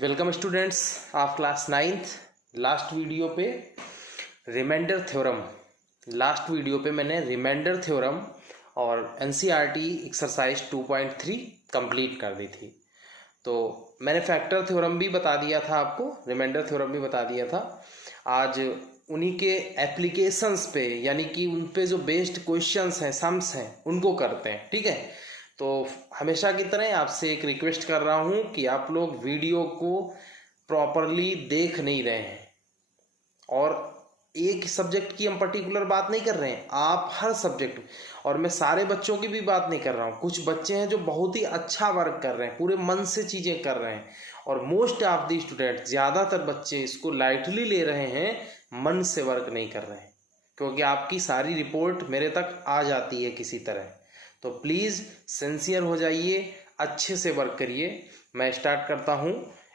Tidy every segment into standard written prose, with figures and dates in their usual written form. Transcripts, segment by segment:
Welcome students of class 9th। Last video पे remainder theorem मैंने remainder theorem और NCERT exercise 2.3 complete कर दी थी। तो मैंने फैक्टर थ्योरम भी बता दिया था आपको, रिमाइंडर थ्योरम भी बता दिया था। आज उन्हीं के एप्लीकेशंस पे यानी कि उन पे जो बेस्ड क्वेश्चंस हैं, सम्स हैं, उनको करते हैं। ठीक है, तो हमेशा की तरह आपसे एक रिक्वेस्ट कर रहा हूं कि आप लोग वीडियो को प्रॉपरली देख नहीं रहे हैं और एक सब्जेक्ट की हम पर्टिकुलर बात नहीं कर रहे हैं, आप हर सब्जेक्ट, और मैं सारे बच्चों की भी बात नहीं कर रहा हूँ। कुछ बच्चे हैं जो बहुत ही अच्छा वर्क कर रहे हैं, पूरे मन से चीज़ें कर रहे हैं, और मोस्ट ऑफ दी स्टूडेंट, ज़्यादातर बच्चे इसको लाइटली ले रहे हैं, मन से वर्क नहीं कर रहे हैं, क्योंकि आपकी सारी रिपोर्ट मेरे तक आ जाती है किसी तरह। तो प्लीज़ सिंसियर हो जाइए, अच्छे से वर्क करिए। मैं स्टार्ट करता हूँ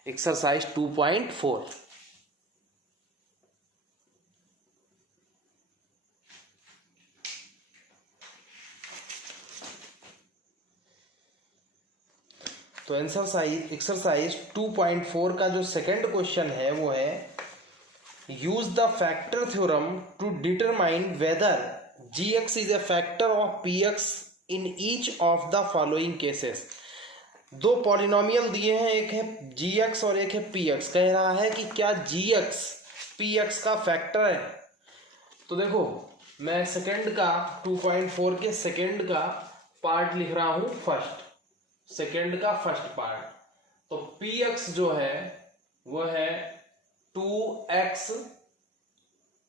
एक्सरसाइज 2.4। तो एक्सरसाइज 2.4 का जो सेकंड क्वेश्चन है वो है use the factor theorem to determine whether gx is a factor of px in each of the following cases. दो पॉलिनोमियल दिए हैं, एक है gx और एक है px। कह रहा है कि क्या gx px का फैक्टर है। तो देखो, मैं सेकंड का 2.4 के सेकंड का पार्ट लिख रहा हूं, सेकंड का फर्स्ट पार्ट। तो px जो है वो है 2x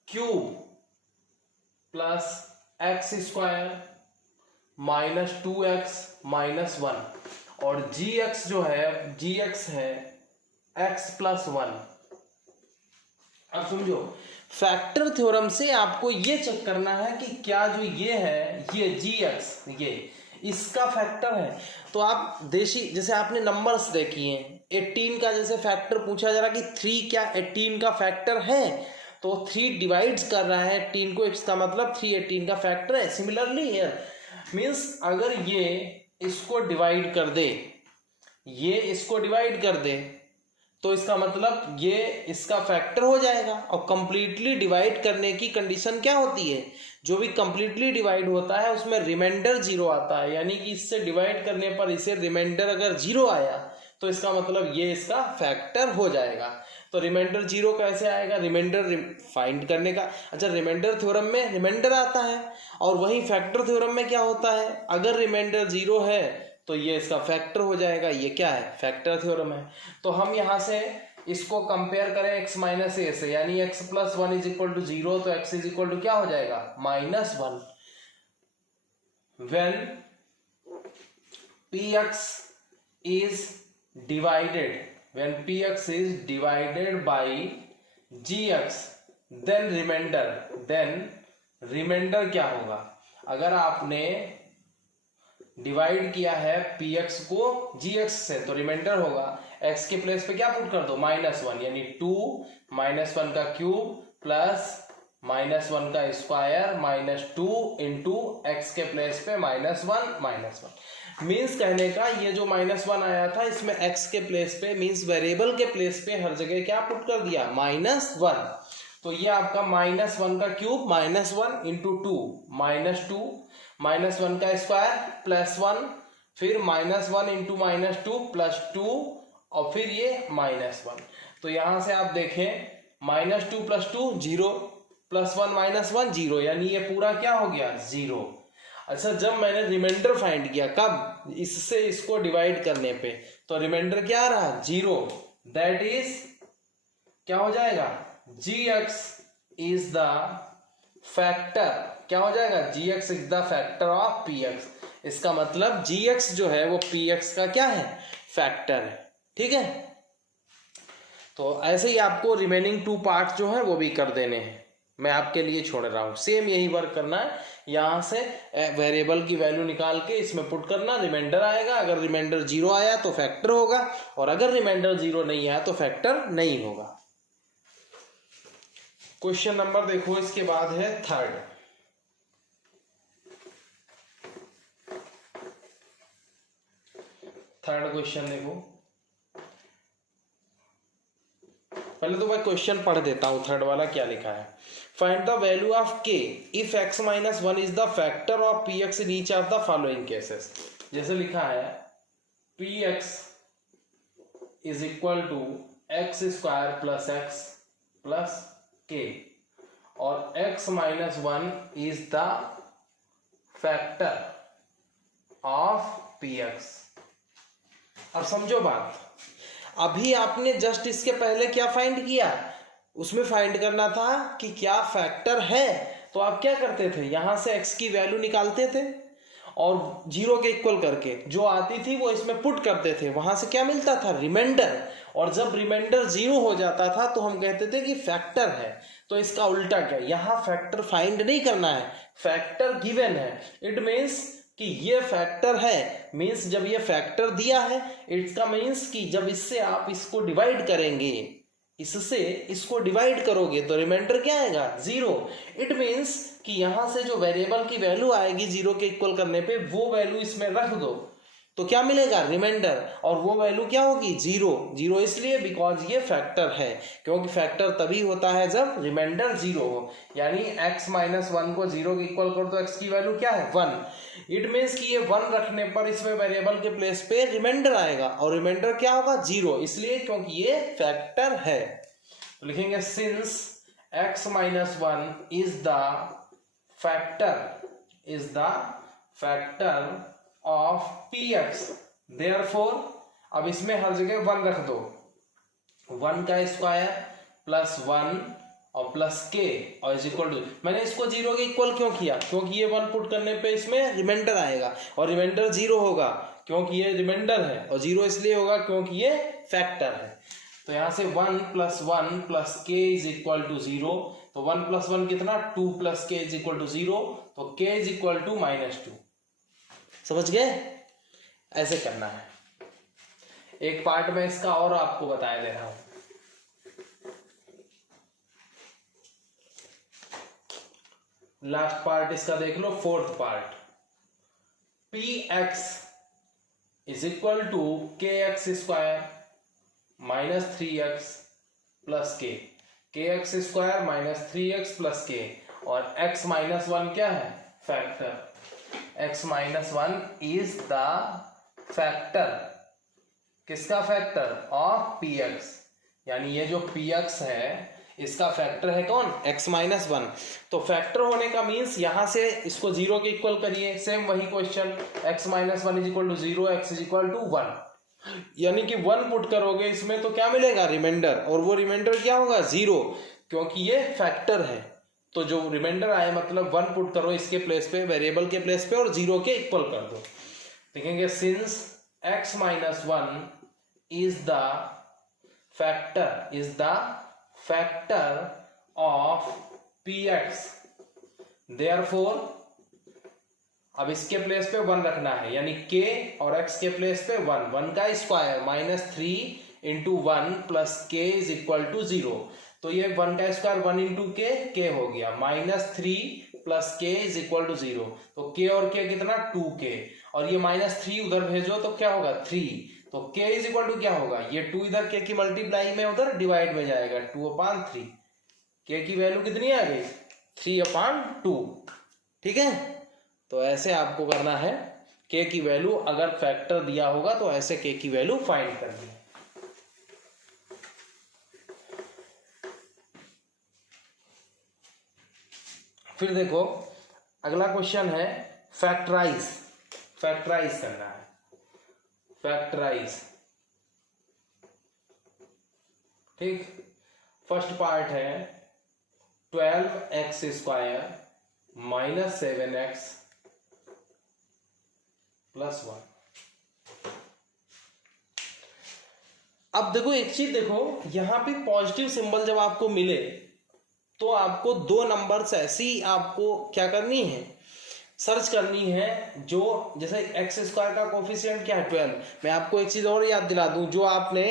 cube plus x square minus 2x minus 1, और gx जो है gx है x प्लस 1। अब समझो, फैक्टर थ्योरम से आपको ये चेक करना है कि क्या जो ये है, ये gx, ये इसका फैक्टर है। तो आप देशी, जैसे आपने नंबर्स देखी हैं, 18 का जैसे फैक्टर पूछा जा रहा कि 3 क्या 18 का फैक्टर है, तो 3 डिवाइड्स कर रहा है 18 को, इसका मतलब 3 18 का फैक्टर है। सिमिलरली हियर मीन्स अगर ये इसको डिवाइड कर दे, ये इसको डिवाइड कर दे, तो इसका मतलब ये इसका फैक्टर हो जाएगा। और कंप्लीटली डिवाइड करने की कंडीशन क्या होती है, जो भी कंप्लीटली डिवाइड होता है उसमें रिमाइंडर 0 आता है, यानी कि इससे डिवाइड करने पर इसे रिमाइंडर अगर 0 आया तो इसका मतलब ये इसका फैक्टर हो जाएगा। तो रिमाइंडर 0 कैसे आएगा, रिमाइंडर फाइंड करने का। अच्छा, रिमाइंडर थ्योरम में रिमाइंडर आता है, और वही फैक्टर थ्योरम में क्या होता है, अगर रिमाइंडर 0 है तो ये इसका फैक्टर हो जाएगा। ये क्या है, फैक्टर थ्योरम है। तो हम यहां से इसको कंपेयर करें x माइनस ए से, यानी x plus 1 is equal to 0, तो x इज इक्वल टू क्या हो जाएगा, -1। When px is divided, when px is divided by gx, then remainder क्या होगा। अगर आपने डिवाइड किया है px को gx से, तो रिमाइंडर होगा x के प्लेस पे क्या पुट कर दो, -1, यानी 2 -1 का क्यूब प्लस -1 का स्क्वायर माइनस 2 इंटू एक्स के प्लेस पे -1 मीन्स कहने का ये जो -1 आया था इसमें x के प्लेस पे मीन्स वेरिएबल के प्लेस पे हर जगह क्या पुट कर दिया, -1। तो ये आपका -1 का क्यूब -1 इंटू 2 -2 -1 का स्क्वायर प्लस 1, फिर -1 इंटू -2 प्लस 2, और फिर ये -1। तो यहां से आप देखें -2 प्लस 2 0, प्लस 1 -1 0, यानी ये पूरा क्या हो गया, 0। अच्छा, जब मैंने रिमाइंडर फाइंड किया, कब, इससे इसको डिवाइड करने पे, तो रिमाइंडर क्या आ रहा, 0। दैट इज क्या हो जाएगा, gx इज द फैक्टर, क्या हो जाएगा, gx is the factor of px। इसका मतलब gx जो है वो px का क्या है, फैक्टर है। ठीक है, तो ऐसे ही आपको रिमेनिंग 2 पार्ट जो है वो भी कर देने हैं, मैं आपके लिए छोड़ रहा हूं। सेम यही वर्क करना है, यहां से वेरिएबल की वैल्यू निकाल के इसमें पुट करना, रिमाइंडर आएगा। अगर रिमाइंडर 0 आया तो फैक्टर होगा, और अगर रिमाइंडर 0 नहीं आया तो फैक्टर नहीं होगा। क्वेश्चन नंबर देखो, इसके बाद है थर्ड क्वेश्चन देखो, पहले तो मैं क्वेश्चन पढ़ देता हूँ, थर्ड वाला क्या लिखा है। Find the value of k if x minus 1 is the factor of px in each of the following cases. जैसे लिखा है px is equal to x square plus x plus k और x minus 1 is the factor of px। अब समझो बात, अभी आपने just इसके पहले क्या फाइंड किया, उसमें फाइंड करना था कि क्या फैक्टर है। तो आप क्या करते थे, यहां से x की वैल्यू निकालते थे और 0 के इक्वल करके जो आती थी वो इसमें पुट करते थे, वहां से क्या मिलता था, रिमाइंडर। और जब रिमाइंडर 0 हो जाता था तो हम कहते थे कि फैक्टर है। तो इसका उल्टा क्या, यहां फैक्टर फाइंड नहीं करना है, फैक्टर गिवन है। इट मीन्स कि ये फैक्टर है, मीन्स जब ये फैक्टर दिया है, इसका मीन्स कि जब इससे आप इसको डिवाइड करेंगे, इससे इसको डिवाइड करोगे तो रिमाइंडर क्या आएगा, 0। इट मीन्स कि यहां से जो वेरिएबल की वैल्यू आएगी 0 के इक्वल करने पे, वो वैल्यू इसमें रख दो तो क्या मिलेगा, रिमाइंडर। और वो वैल्यू क्या होगी, 0 इसलिए बिकॉज ये फैक्टर है, क्योंकि फैक्टर तभी होता है जब रिमाइंडर 0 हो। यानी x माइनस 1 को 0 के इक्वल करो तो x की वैल्यू क्या है, 1। इट मीन्स कि ये 1 रखने पर इसमें वेरिएबल के प्लेस पे रिमाइंडर आएगा और रिमाइंडर क्या होगा, 0, इसलिए क्योंकि ये फैक्टर है। तो लिखेंगे since x minus 1 is the factor of px, therefore अब इसमें हर जगह 1 रख दो, 1 का स्क्वायर प्लस 1 और प्लस k और इज इक्वल टू, मैंने इसको 0 के इक्वल क्यों किया, क्योंकि ये 1 पुट करने पे इसमें रिमाइंडर आएगा और रिमाइंडर 0 होगा क्योंकि ये रिमाइंडर है, और 0 इसलिए होगा क्योंकि ये फैक्टर है। तो यहां से 1 plus k is equal to 0, तो 1 प्लस 1 कितना, 2 plus k is equal to 0, तो k इज इक्वल टू -2। समझ गए, ऐसे करना है। एक पार्ट में इसका और आपको बताया दे रहा हूं। लास्ट पार्ट इसका देख लो, fourth part, px is equal to kx square minus 3x plus k, kx square minus 3x plus k, और x माइनस 1 क्या है, factor. x minus 1 is the factor, किसका फैक्टर, ऑफ px। यानी ये जो px है इसका फैक्टर है कौन, x माइनस 1। तो फैक्टर होने का मीन्स यहां से इसको 0 के इक्वल करिए, सेम वही question, x minus 1 is equal to 0, x is equal to 1, यानी कि 1 पुट करोगे इसमें तो क्या मिलेगा, रिमाइंडर, और वो रिमाइंडर क्या होगा, 0, क्योंकि ये फैक्टर है। तो जो रिमाइंडर आए मतलब 1 पुट करो इसके प्लेस पे, वेरिएबल के प्लेस पे, और 0 के इक्वल कर दो। लिखेंगे since x minus 1 is the factor of px, therefore अब इसके प्लेस पे 1 रखना है, यानी k और x के प्लेस पे 1, 1 का square minus 3 into 1 plus k is equal to 0। तो ये 1 का स्क्वायर 1 इंटू k हो गया, -3 plus k is equal to 0। तो k और k कितना, 2k, और ये -3 उधर भेजो तो क्या होगा, 3। तो k इज इक्वल टू क्या होगा, ये 2 इधर k की मल्टीप्लाई में उधर डिवाइड में जाएगा, 2/3। k की वैल्यू कितनी आ गई, 3/2। ठीक है, तो ऐसे आपको करना है, k की वैल्यू अगर फैक्टर दिया होगा तो ऐसे k की वैल्यू फाइंड करनी है। फिर देखो अगला क्वेश्चन है फैक्टराइज करना है, फैक्टराइज। ठीक, फर्स्ट पार्ट है 12x square minus 7x plus 1। अब देखो एक चीज देखो, यहां पे पॉजिटिव सिंबल जब आपको मिले तो आपको 2 नंबर्स ऐसी आपको क्या करनी है, सर्च करनी है, जो जैसे x स्क्वायर का कोफिशिएंट क्या है, 12। मैं आपको एक चीज और याद दिला दूं, जो आपने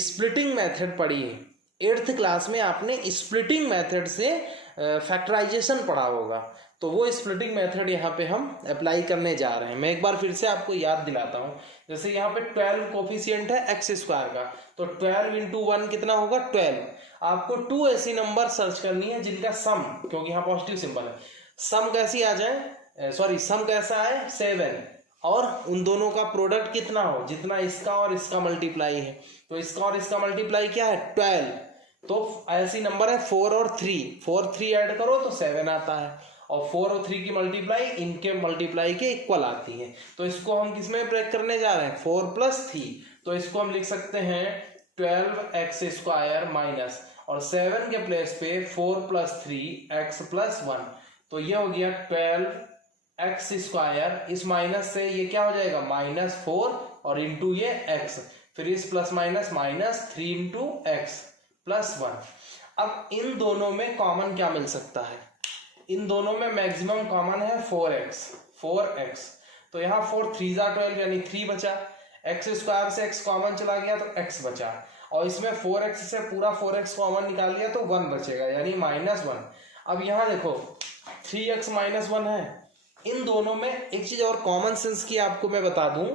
स्प्लिटिंग मेथड पढ़ी है 8th क्लास में, आपने स्प्लिटिंग मेथड से फैक्टराइजेशन पढ़ा होगा। तो वो स्प्लिटिंग मेथड यहाँ पे हम अप्लाई करने जा रहे हैं। मैं एक बार फिर से आपको याद दिलाता हूँ। जैसे यहाँ पे 12 कोफिशिएंट है एक्स स्क्वायर का, तो 12 इंटू 1 कितना होगा 12। आपको 2 ऐसी नंबर सर्च करनी है जिनका सम, क्योंकि यहाँ पॉजिटिव सिंबल है, सम कैसी आ जाए, सॉरी सम कैसा आए 7, और उन दोनों का प्रोडक्ट कितना हो, जितना इसका और इसका मल्टीप्लाई है। तो इसका और इसका मल्टीप्लाई क्या है 12, तो ऐसी नंबर है 4 और 3, 4 3 ऐड करो तो 7 आता है, और 4 और 3 की मल्टीप्लाई इनके मल्टीप्लाई के इक्वल आती है। तो इसको हम किसमें ब्रेक करने जा रहे हैं 4 + 3, तो इसको हम लिख सकते हैं 12x² माइनस, और 7 के प्लेस पे 4 + 3 x + 1, तो ये हो गया 12x²। इस माइनस से ये क्या हो जाएगा -4 और इंटू ये x, फिर इस प्लस माइनस -3 इंटू x + 1। अब इन दोनों में कॉमन क्या मिल सकता है, इन दोनों में मैक्सिमम कॉमन है 4x, तो यहाँ 4 3 × 12 यानी 3 बचा, x² से x कॉमन चला गया तो x बचा, और इसमें 4x से पूरा 4x कॉमन निकाल लिया तो 1 बचेगा यानी -1। अब यहाँ देखो 3x - 1 है। इन दोनों में एक चीज और कॉमन सेंस की आपको मैं बता दूं,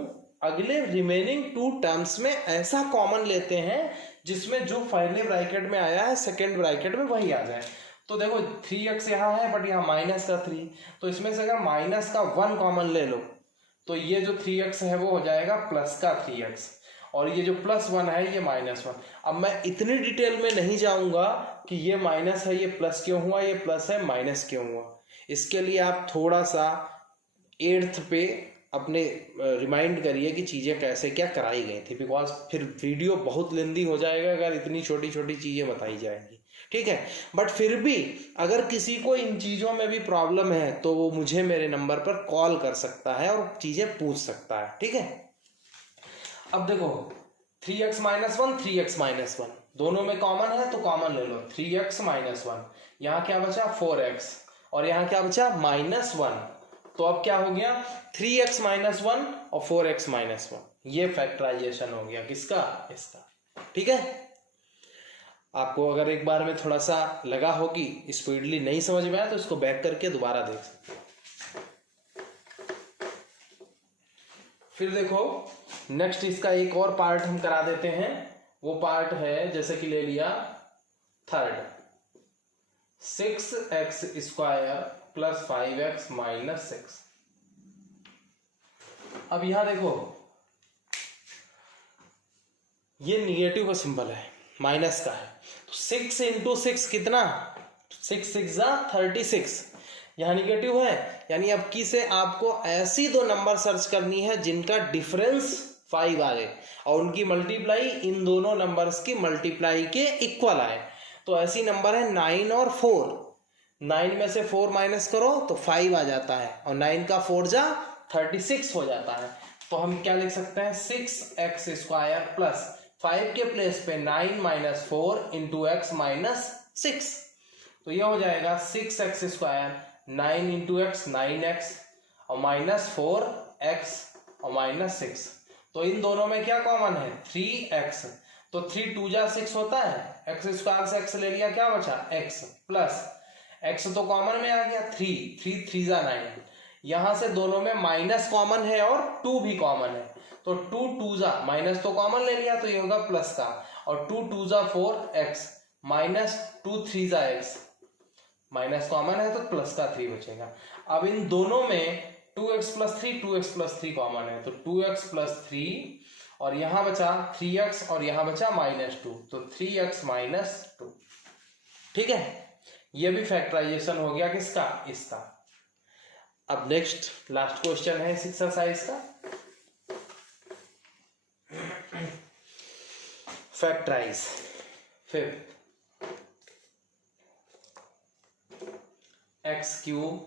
अगले रिमेनिंग 2 टर्म्स में ऐसा कॉमन लेते हैं जिसमें जो पहले ब्रैकेट में आया है सेकेंड ब्रैकेट में वही आ जाए। तो देखो 3x यहाँ है बट यहाँ -3, तो इसमें से अगर -1 कॉमन ले लो तो ये जो 3x है वो हो जाएगा +3x, और ये जो +1 है ये -1। अब मैं इतनी डिटेल में नहीं जाऊंगा कि ये माइनस है, ये प्लस क्यों हुआ, ये प्लस है माइनस क्यों हुआ। इसके लिए आप थोड़ा सा 8th पे अपने रिमाइंड करिए कि चीज़ें कैसे क्या कराई गई थी, बिकॉज फिर वीडियो बहुत लेंदी हो जाएगा अगर इतनी छोटी छोटी चीज़ें बताई जाएंगी, ठीक है। बट फिर भी अगर किसी को इन चीज़ों में भी प्रॉब्लम है तो वो मुझे मेरे नंबर पर कॉल कर सकता है और चीज़ें पूछ सकता है, ठीक है। अब देखो 3x - 1 3x - 1 दोनों में कॉमन है तो कॉमन ले लो, 3x - 1, यहाँ क्या बचा 4x, और यहाँ क्या बचा -1, तो अब क्या हो गया 3x - 1 और 4x - 1, ये फैक्टराइजेशन हो गया किसका, इसका, ठीक है। आपको अगर एक बार में थोड़ा सा लगा हो कि स्पीडली नहीं समझ में आया तो इसको बैक करके दोबारा देख सकते। फिर देखो नेक्स्ट इसका एक और पार्ट हम करा देते हैं, वो पार्ट है जैसे कि ले लिया थर्ड 6x² + 5x - 6। अब यहां देखो ये निगेटिव का सिंबल है, माइनस का है, तो 6 × 6 कितना 6 6 36, यहाँ निगेटिव है, यानी अब की से आपको ऐसी 2 नंबर सर्च करनी है जिनका डिफरेंस 5 आए और उनकी मल्टीप्लाई इन दोनों नंबर्स की मल्टीप्लाई के इक्वल आए। तो ऐसी नंबर है 9 और 4, 9 में से 4 माइनस करो तो 5 आ जाता है, और 9 का 4 जा 36 हो जाता है। तो हम क्या लिख सकते हैं 6x² प्लस 5 के प्लेस पे 9 - 4 इंटू x - 6, तो यह हो जाएगा 6x² 9 इंटू x 9x और -4x और -6। तो इन दोनों में क्या कॉमन है 3x, तो 3 2 जा 6 होता है, x² से x ले लिया क्या बचा x प्लस x तो कॉमन में आ गया 3 3 जा 9, यहां से दोनों में माइनस कॉमन है और 2 भी कॉमन है, तो 2 2 जा माइनस तो कॉमन ले लिया तो ये होगा प्लस का, और 2 2 जा 4x -2 3 जा x, माइनस कॉमन है तो प्लस का 3 बचेगा। अब इन दोनों में 2x + 3 2x + 3 कॉमन है, तो 2x + 3 और यहां बचा 3x और यहां बचा -2, तो 3x - 2, ठीक है। ये भी फैक्टराइजेशन हो गया किसका, इसका। अब नेक्स्ट लास्ट क्वेश्चन है इस एक्सरसाइज का, फैक्टराइज 5 x³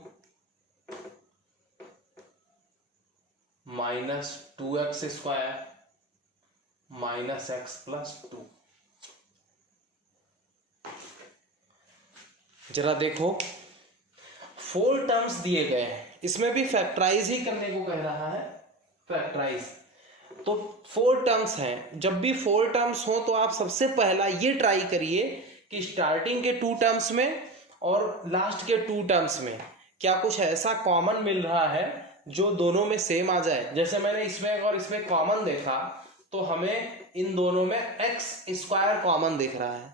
- 2x² - x + 2। जरा देखो 4 टर्म्स दिए गए हैं, इसमें भी फैक्टराइज ही करने को कह रहा है, फैक्टराइज। तो 4 टर्म्स हैं, जब भी 4 टर्म्स हो तो आप सबसे पहला ये ट्राई करिए कि स्टार्टिंग के 2 टर्म्स में और लास्ट के 2 टर्म्स में क्या कुछ ऐसा कॉमन मिल रहा है जो दोनों में सेम आ जाए। जैसे मैंने इसमें और इसमें कॉमन देखा तो हमें इन दोनों में एक्स स्क्वायर कॉमन दिख रहा है,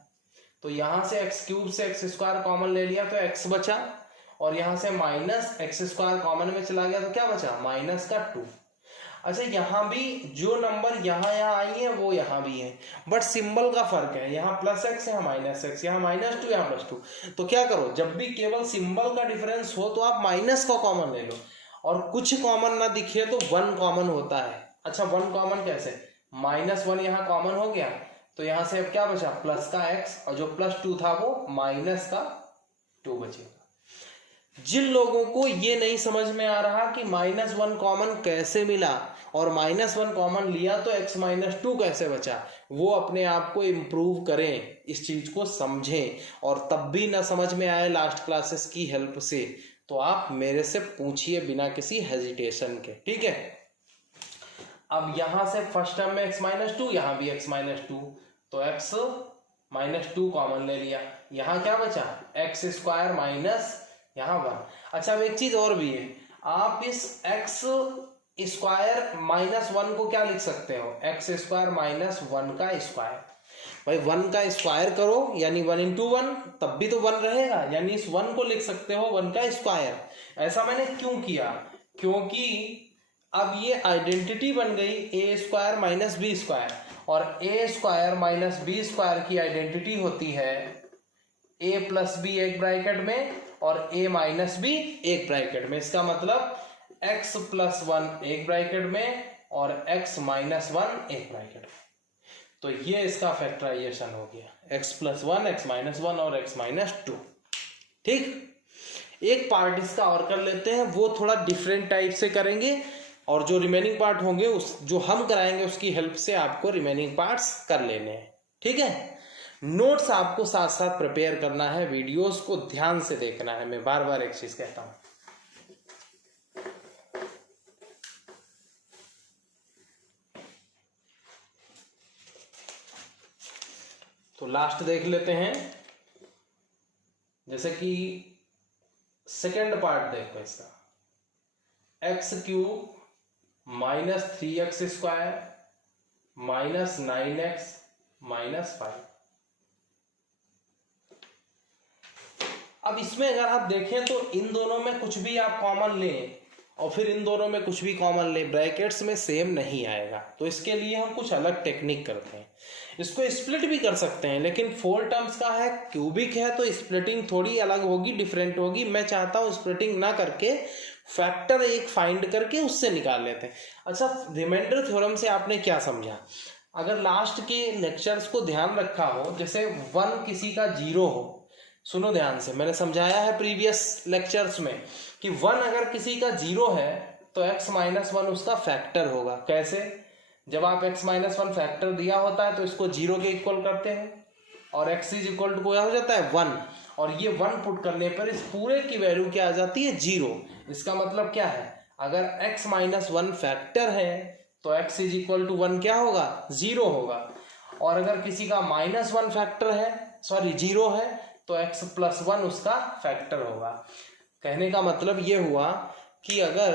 तो यहां से एक्स क्यूब से एक्स स्क्वायर कॉमन ले लिया तो एक्स बचा, और यहां से माइनस एक्स स्क्वायर कॉमन में चला गया तो क्या बचा, माइनस का 2। अच्छा, यहाँ भी जो नंबर यहाँ आई है वो यहाँ भी है, बट सिंबल का फर्क है, यहाँ प्लस एक्स यहाँ माइनस एक्स, यहाँ माइनस 2 यहाँ प्लस 2। तो क्या करो, जब भी केवल सिंबल का डिफरेंस हो तो आप माइनस का कॉमन ले लो, और कुछ कॉमन ना दिखे तो 1 कॉमन होता है। अच्छा, 1 कॉमन कैसे, -1 यहाँ कॉमन हो गया तो यहाँ से अब क्या बचा, प्लस का x, और जो +2 था वो माइनस का 2 बचेगा। जिन लोगों को ये नहीं समझ में आ रहा कि -1 कॉमन कैसे मिला और -1 कॉमन लिया तो x -2 कैसे बचा, वो अपने आप को इम्प्रूव करें, इस चीज को समझें, और तब भी ना समझ में आए लास्ट क्लासेस की हेल्प से तो आप मेरे से पूछिए बिना किसी हेजिटेशन के, ठीक है। अब यहां से फर्स्ट टर्म में x -2, यहां भी x -2, तो x -2 कॉमन ले लिया, यहां क्या बचा, एक्स स्क्वायर माइनस यहाँ 1। अच्छा, अब एक चीज और भी है, आप इस x स्क्वायर -1 को क्या लिख सकते हो, x स्क्वायर -1 का स्क्वायर। भाई 1 का स्क्वायर करो यानी 1 × 1, तब भी तो 1 रहेगा, यानी इस 1 को लिख सकते हो 1 का स्क्वायर। ऐसा मैंने क्यों किया, क्योंकि अब ये आइडेंटिटी बन गई a square minus b square, और a square minus b square की आइडेंटिटी होती है a प्लस बी एक ब्रैकेट में और a माइनस बी एक ब्रैकेट में। इसका मतलब x + 1 एक ब्रैकेट में और x - 1 एक ब्रैकेट में। तो ये इसका फैक्टराइजेशन हो गया, x + 1, x - 1 और x - 2। ठीक, एक पार्ट इसका और कर लेते हैं, वो थोड़ा डिफरेंट टाइप से करेंगे, और जो रिमेनिंग पार्ट होंगे उस जो हम कराएंगे उसकी हेल्प से आपको रिमेनिंग पार्ट्स कर लेने हैं, ठीक है। नोट्स आपको साथ साथ प्रिपेयर करना है, वीडियोस को ध्यान से देखना है, मैं बार बार एक चीज कहता हूं। तो लास्ट देख लेते हैं, जैसे कि सेकेंड पार्ट देखो इसका, x³ -3x² -9x -5। अब इसमें अगर आप देखें तो इन दोनों में कुछ भी आप कॉमन लें और फिर इन दोनों में कुछ भी कॉमन लें, ब्रैकेट्स में सेम नहीं आएगा। तो इसके लिए हम कुछ अलग टेक्निक करते हैं, इसको स्प्लिट भी कर सकते हैं, लेकिन 4 टर्म्स का है, क्यूबिक है, तो स्प्लिटिंग थोड़ी अलग होगी, डिफरेंट होगी। मैं चाहता हूं स्प्लिटिंग ना करके फैक्टर एक फाइंड करके उससे निकाल लेते हैं। अच्छा, रिमाइंडर थ्योरम से आपने क्या समझा, अगर लास्ट के लेक्चर्स को ध्यान रखा हो, जैसे 1 किसी का 0 हो, सुनो ध्यान से, मैंने समझाया है प्रीवियस लेक्चर्स में कि 1 अगर किसी का 0 है तो x - 1 उसका फैक्टर होगा। कैसे, जब आप x - 1 फैक्टर दिया होता है तो इसको 0 के इक्वल करते हैं, और x = क्या हो जाता है 1, और ये 1 पुट करने पर इस पूरे की वैल्यू क्या आ जाती है 0। इसका मतलब क्या है, अगर x - 1 फैक्टर है तो x = 1 क्या होगा, 0 होगा, और अगर किसी का -1 फैक्टर है, सॉरी 0 है, तो x + 1 उसका फैक्टर होगा। कहने का मतलब ये हुआ कि अगर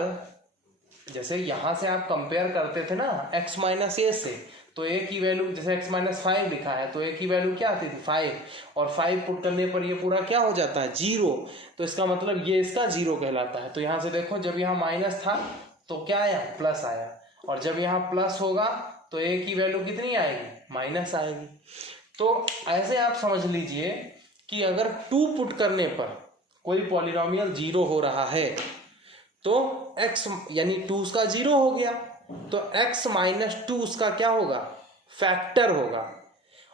जैसे यहां से आप कंपेयर करते थे ना x - a से, तो a की वैल्यू, जैसे x - 5 लिखा है तो a की वैल्यू क्या आती थी 5, और 5 पुट करने पर ये पूरा क्या हो जाता है 0। तो इसका मतलब ये इसका 0 कहलाता है। तो यहां से देखो, जब यहाँ माइनस था तो क्या आया, प्लस आया, और जब यहाँ प्लस होगा तो a की वैल्यू कितनी आएगी, माइनस आएगी। तो ऐसे आप समझ लीजिए कि अगर 2 पुट करने पर कोई पॉलिनोमियल 0 हो रहा है तो x यानी 2 उसका 0 हो गया, तो x - 2 उसका क्या होगा, फैक्टर होगा।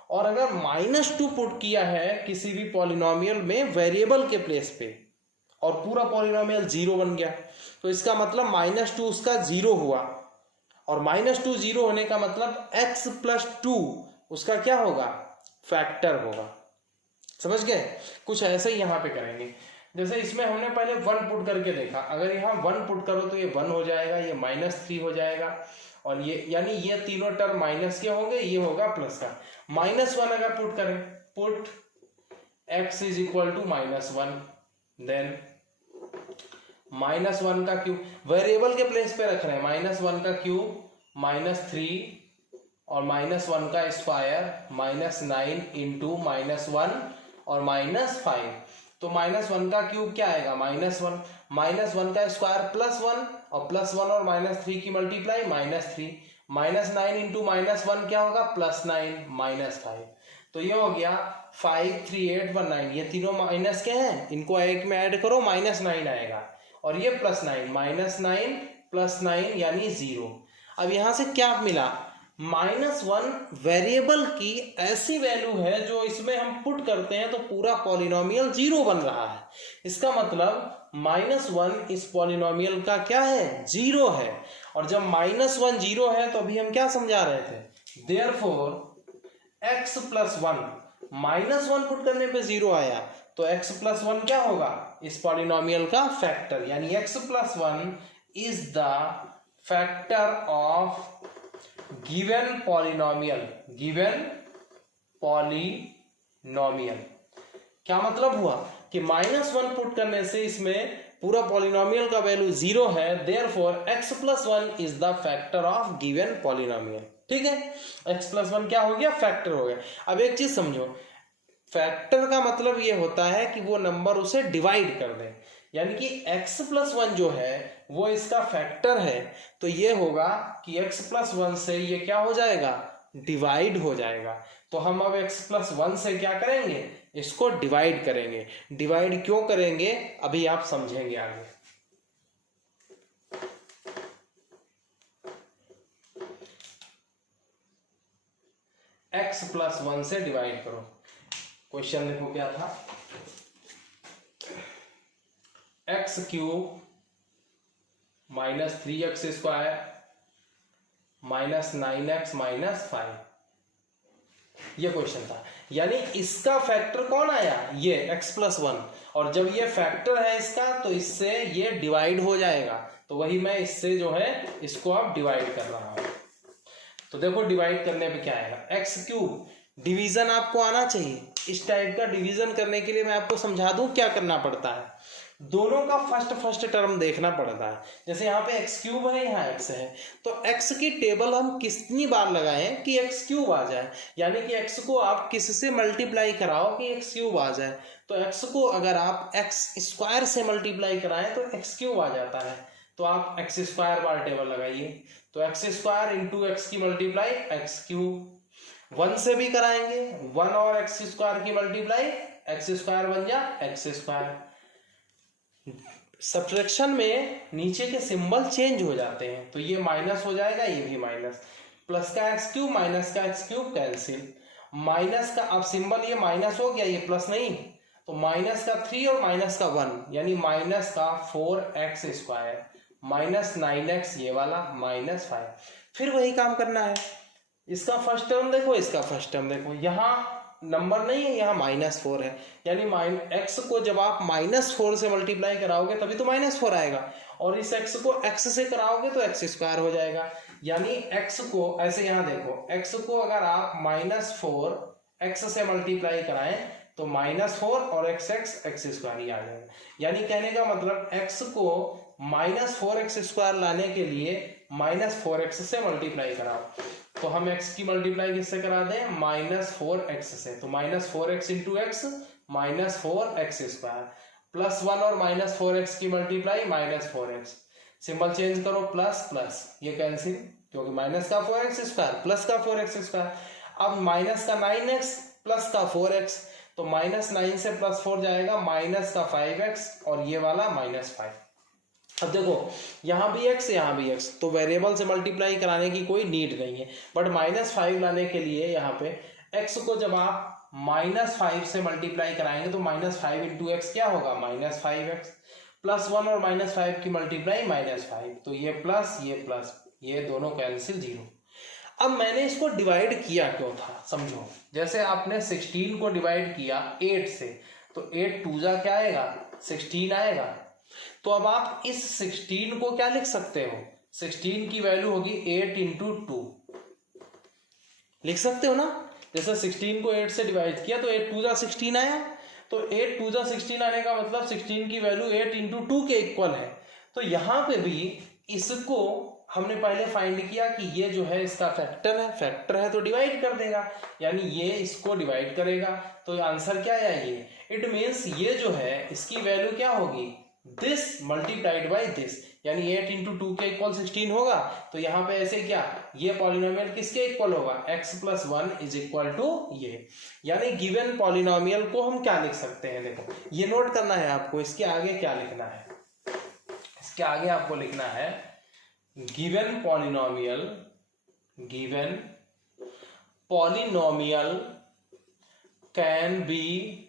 और अगर -2 पुट किया है किसी भी पॉलिनोमियल में वेरिएबल के प्लेस पे और पूरा पॉलिनोमियल 0 बन गया, तो इसका मतलब -2 उसका 0 हुआ, और -2 0 होने का मतलब x + 2 उसका क्या होगा, फैक्टर होगा। समझ गए, कुछ ऐसे ही यहाँ पे करेंगे। जैसे इसमें हमने पहले 1 पुट करके देखा, अगर यहाँ 1 पुट करो तो ये 1 हो जाएगा, ये -3 हो जाएगा, और ये यानी ये तीनों टर्म माइनस के होंगे, ये होगा प्लस का। -1 अगर पुट करें, पुट x = -1, देन -1 का क्यूब, वेरिएबल के प्लेस पे रख रहे हैं, -1 का क्यूब -3 और -1 का स्क्वायर -9 इंटू -1 और -5। तो -1 का क्यूब क्या आएगा, -1 का स्क्वायर +1 और +1 और -3 की मल्टीप्लाई -3, -9 इंटू -1 क्या होगा, +9 -5। तो ये हो गया 53819। ये तीनों माइनस के हैं, इनको एक में ऐड करो -9 आएगा, और ये +9 +9 यानी 0। अब यहां से क्या मिला, -1 वेरिएबल की ऐसी वैल्यू है जो इसमें हम पुट करते हैं तो पूरा पॉलिनोमियल 0 बन रहा है। इसका मतलब -1 इस पॉलिनोमियल का क्या है, 0 है। और जब -1 0 है तो अभी हम क्या समझा रहे थे, देयरफॉर x + 1, -1 पुट करने पे 0 आया तो x + 1 क्या होगा, इस पॉलिनोमियल का फैक्टर, यानी x + 1 is the factor of given polynomial. क्या मतलब हुआ कि -1 पुट करने से इसमें पूरा पॉलिनोमियल का वैल्यू 0 है, therefore x + 1 is the factor of given polynomial. ठीक है, x + 1 क्या हो गया, फैक्टर हो गया। अब एक चीज समझो, फैक्टर का मतलब ये होता है कि वो नंबर उसे डिवाइड कर दे, यानी कि x + 1 जो है वो इसका फैक्टर है, तो ये होगा कि x + 1 से ये क्या हो जाएगा, डिवाइड हो जाएगा। तो हम अब x + 1 से क्या करेंगे, इसको डिवाइड करेंगे। डिवाइड क्यों करेंगे अभी आप समझेंगे आगे। x + 1 से डिवाइड करो। क्वेश्चन देखो क्या था, x³ -3x² -9x -5, ये क्वेश्चन था। यानी इसका फैक्टर कौन आया, ये x + 1, और जब ये फैक्टर है इसका तो इससे ये डिवाइड हो जाएगा। तो वही मैं इससे जो है इसको अब डिवाइड कर रहा हूं। तो देखो डिवाइड करने पे क्या आएगा, x³ डिवीजन आपको आना चाहिए। इस टाइप का डिवीजन करने के लिए मैं आपको समझा दूं क्या करना पड़ता है, दोनों का फर्स्ट टर्म देखना पड़ता है। जैसे यहाँ पे x³ है, यहाँ x है, तो x की टेबल हम कितनी बार लगाएं कि x³ आ जाए, यानी कि x को आप किससे मल्टीप्लाई कराओ कि x³ आ जाए। तो x को अगर आप x² से मल्टीप्लाई कराएं तो x³ आ जाता है, तो आप x² बार टेबल लगाइए, तो x² इंटू x की मल्टीप्लाई x³। 1 से भी कराएंगे, 1 और x² की मल्टीप्लाई x² बन जा x²। सब्ट्रैक्शन में नीचे के सिंबल चेंज हो जाते हैं, तो ये माइनस हो जाएगा, ये भी माइनस, प्लस का x³ माइनस का x³ कैंसिल, माइनस का अब सिंबल ये माइनस हो गया, ये प्लस नहीं, तो माइनस का 3 और माइनस का 1 यानी माइनस का 4x² माइनस 9x ये वाला -5। फिर वही काम करना है, इसका फर्स्ट टर्म देखो, इसका फर्स्ट टर्म देखो, यहाँ नंबर नहीं है, यहाँ -4 है, यानी x को जब आप -4 से मल्टीप्लाई कराओगे तभी तो -4 आएगा, और इस x को x से कराओगे तो x² हो जाएगा। यानी x को ऐसे यहाँ देखो, x को अगर आप -4 x से मल्टीप्लाई कराएं तो -4 और x² ही आ जाएगा। यानी कहने का मतलब x को -4x² लाने के लिए -4x से मल्टीप्लाई कराओ, तो हम x की मल्टीप्लाई किससे करा दें, -4x से, तो -4x into x -4x² plus 1 और -4x की मल्टीप्लाई -4x, सिंबल चेंज करो, प्लस प्लस ये कैंसिल, क्योंकि माइनस का 4x² प्लस का 4x²। अब माइनस का 9x प्लस का 4x, तो -9 से +4 जाएगा माइनस का 5x और ये वाला -5। अब देखो यहाँ भी x यहाँ भी x, तो वेरिएबल से मल्टीप्लाई कराने की कोई नीड नहीं है, बट -5 लाने के लिए यहाँ पे x को जब आप -5 से मल्टीप्लाई कराएंगे तो -5 इंटू x क्या होगा, -5x, प्लस 1 और -5 की मल्टीप्लाई -5, तो ये प्लस ये दोनों कैंसिल 0। अब मैंने इसको डिवाइड किया क्यों था, समझो, जैसे आपने 16 को डिवाइड किया 8 से, तो 8 2 जा क्या आएगा, 16 आएगा। तो अब आप इस 16 को क्या लिख सकते हो, 16 की वैल्यू होगी 8 इंटू 2, लिख सकते हो ना। जैसे 16 को 8 से डिवाइड किया तो 8 2 जा 16 आया, तो 8 2 जा 16 आने का मतलब 16 की वैल्यू 8 इंटू 2 के इक्वल है। तो यहाँ पे भी इसको हमने पहले फाइंड किया कि ये जो है इसका फैक्टर है तो डिवाइड कर देगा, यानी ये इसको डिवाइड करेगा, तो आंसर क्या है ये। इट मीन्स ये जो है इसकी वैल्यू क्या होगी, दिस मल्टीप्लाइड बाय दिस, यानी 8 इंटू 2 के इक्वल 16 होगा। तो यहाँ पे ऐसे क्या, ये पॉलिनोमियल किसके इक्वल होगा, x plus 1 is equal to ये, यानी गिवन पॉलिनोमियल को हम क्या लिख सकते हैं, देखो ये नोट करना है आपको, इसके आगे क्या लिखना है, इसके आगे आपको लिखना है given polynomial can be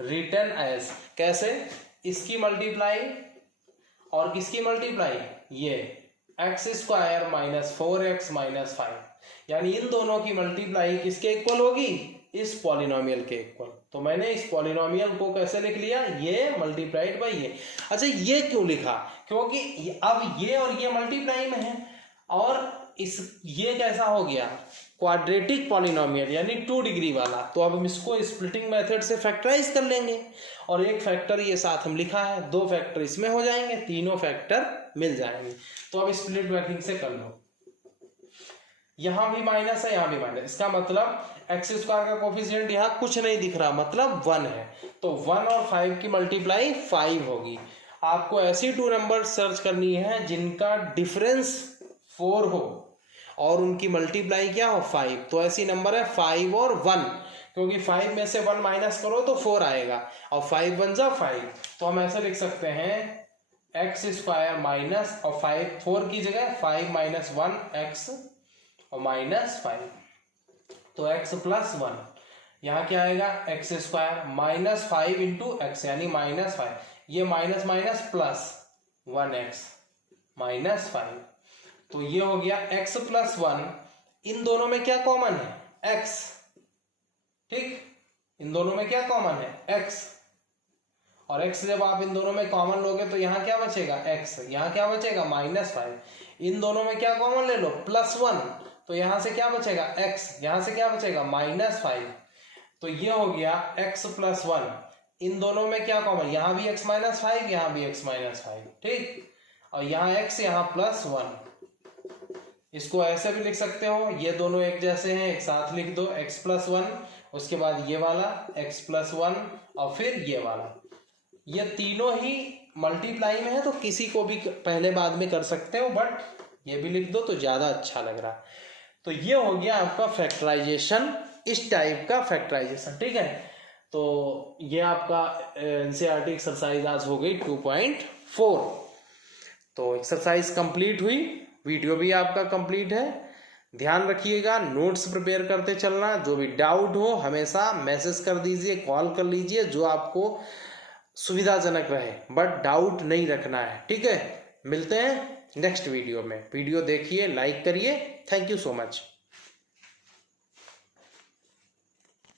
written as, कैसे, इसकी मल्टीप्लाई और किसकी मल्टीप्लाई, ये x square minus 4x minus 5, यानी इन दोनों की मल्टीप्लाई किसके इक्वल होगी, इस पॉलिनोमियल के इक्वल। तो मैंने इस पॉलिनोमियल को कैसे लिख लिया, ये मल्टीप्लाइड बाय ये। अच्छा ये क्यों लिखा, क्योंकि अब ये और ये मल्टीप्लाई में है, और ये कैसा हो गया, क्वाड्रेटिक पॉलिनोमियल यानी 2 डिग्री वाला, तो अब हम इसको स्प्लिटिंग मेथड से फैक्टराइज कर लेंगे, और एक फैक्टर ये साथ हम लिखा है, 2 फैक्टर इसमें हो जाएंगे, तीनों फैक्टर मिल जाएंगे। तो अब स्प्लिट ब्रैकेट से कर लो, यहां भी माइनस है, यहां भी माइनस, इसका मतलब एक्स स्क्वायर का कोफिशिएंट यहाँ कुछ नहीं दिख रहा, मतलब 1 है, तो 1 और 5 की मल्टीप्लाई 5 होगी। आपको ऐसी 2 नंबर सर्च करनी है जिनका डिफरेंस 4 हो और उनकी मल्टीप्लाई क्या हो 5, तो ऐसी नंबर है 5 और 1, क्योंकि 5 में से 1 माइनस करो तो 4 आएगा, और 5 1 जा 5, तो हम ऐसे लिख सकते हैं एक्स स्क्वायर माइनस और 4 की जगह 5 माइनस 1 एक्स और माइनस 5, तो x प्लस 1, यहाँ क्या आएगा x square minus 5 into x यानी माइनस 5, ये minus minus plus 1x minus 5, तो ये हो गया x प्लस 1, इन दोनों में क्या कॉमन है x, ठीक, इन दोनों में क्या कॉमन है x, और x जब आप इन दोनों में कॉमन लोगे तो यहाँ क्या बचेगा x, यहाँ क्या बचेगा माइनस 5, इन दोनों में क्या कॉमन ले लो प्लस 1, तो यहां से क्या बचेगा x, यहां से क्या बचेगा माइनस 5, तो ये हो गया x प्लस 1, इन दोनों में क्या कॉमन, यहां भी x माइनस 5, यहां भी x माइनस 5, ठीक, और यहां x यहां प्लस 1, इसको ऐसे भी लिख सकते हो, ये दोनों एक जैसे हैं, एक साथ लिख दो x प्लस 1, उसके बाद ये वाला x प्लस 1 और फिर ये वाला, ये तीनों ही मल्टीप्लाई में है, तो किसी को भी पहले बाद में कर सकते हो, बट ये भी लिख दो तो ज्यादा अच्छा लग रहा। तो ये हो गया आपका फैक्टराइजेशन, इस टाइप का फैक्टराइजेशन, ठीक है। तो ये आपका एनसीईआरटी एक्सरसाइज आज हो गई 2.4। तो एक्सरसाइज कंप्लीट हुई, वीडियो भी आपका कंप्लीट है। ध्यान रखिएगा, नोट्स प्रिपेयर करते चलना, जो भी डाउट हो हमेशा मैसेज कर दीजिए, कॉल कर लीजिए, जो आपको सुविधाजनक रहे, बट डाउट नहीं रखना है, ठीक है। मिलते हैं नेक्स्ट वीडियो में, वीडियो देखिए, लाइक करिए, थैंक यू सो मच।